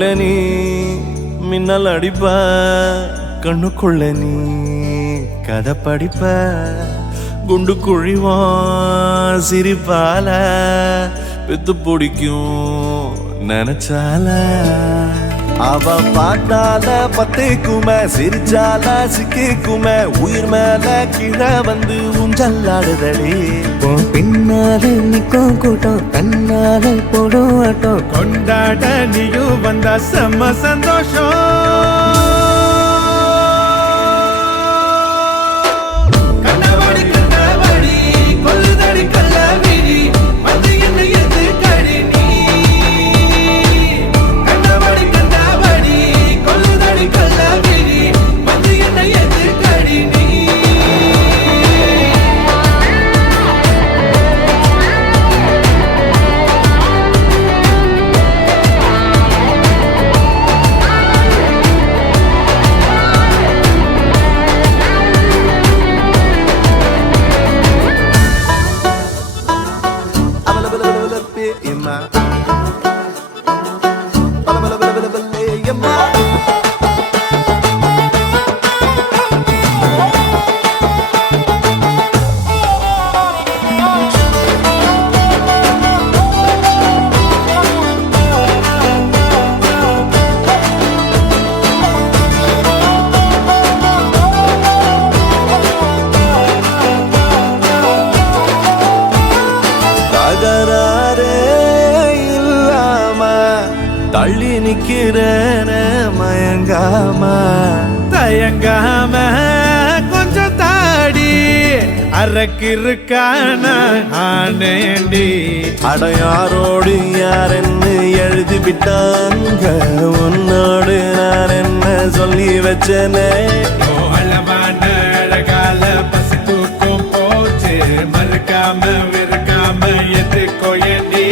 கண்ணுக்குள்ள நீ மின்னல் அடிப்ப, கண்ணுக்குள்ள நீ கதை படிப்ப, குண்டு குழிவான் சிரிப்பால பெத்து பிடிக்கும் நினைச்சால. அவ பார்த்தால பத்திக்குமே, சிரிச்சால சிக்கிக்குமே, உயிர் மேல கீழே வந்து ஊஞ்சல்லாடுதடி. பின்னால நிக்கும் கூட்டம் தன்னால போடும் ஆட்டம், கொண்டாட நீயும் வந்தா செம்ம சந்தோஷம். தள்ளி நிக்கிறேன மயங்காம தயங்காம கொஞ்சம் தாடி அரக்கிருக்கான ஆனேண்டி. அடையாரோடு யாரென்னு எழுதி விட்டாங்க, உன்னோடு நான் என்ன சொல்லி வச்சனே. அளவான அழகால பசி தூக்கம் போச்சு, மறுக்காம விருக்காம எதுக்கோ ஏண்டி.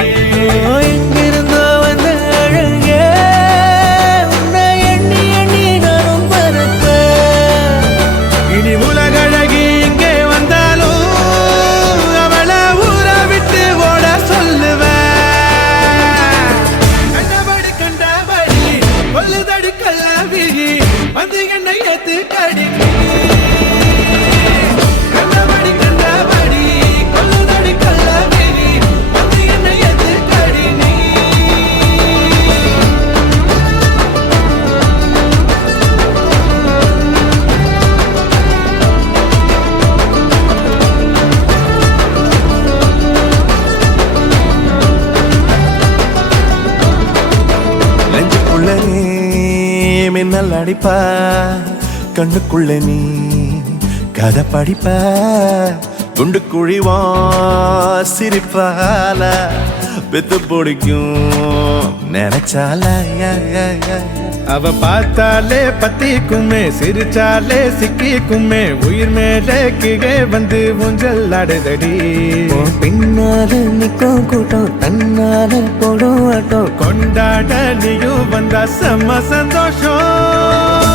எங்கிருந்தோ வந்த அழகே உன்னை எண்ணி எண்ணி நானும் பறப்பேன். இனி உலகழகி இங்கே வந்தாலும் அவளை ஊற விட்டு ஓட சொல்லுவேன். கண்டபடி கண்டபடி கொல்லுதடி கள்ளவிழி வந்து என்னை ஏத்து கடி. கண்டபடி கண்டபடி கொல்லுதடி கள்ளவிழி வந்து என்னை ஏத்து கடி. நெஞ்சுக்குள்ள நீ மின்னல் அடிப்ப, கண்ணுக்குள்ள நீ கதை படிப்ப, குண்டு குழிவா சிரிப்பால பெத்து பிடிக்கும் நினைச்சால. அவ பார்த்தாலே பத்திக்குமே, சிரிச்சாலே சிக்கிக்குமே, உயிர் மேல கீழே வந்து ஊஞ்சல் ஆடுதடி. பின்னால நிக்கும் கூட்டம் தன்னால போடும் ஆட்டம், கொண்டாட நீயும் வந்தா செம்ம சந்தோஷம்.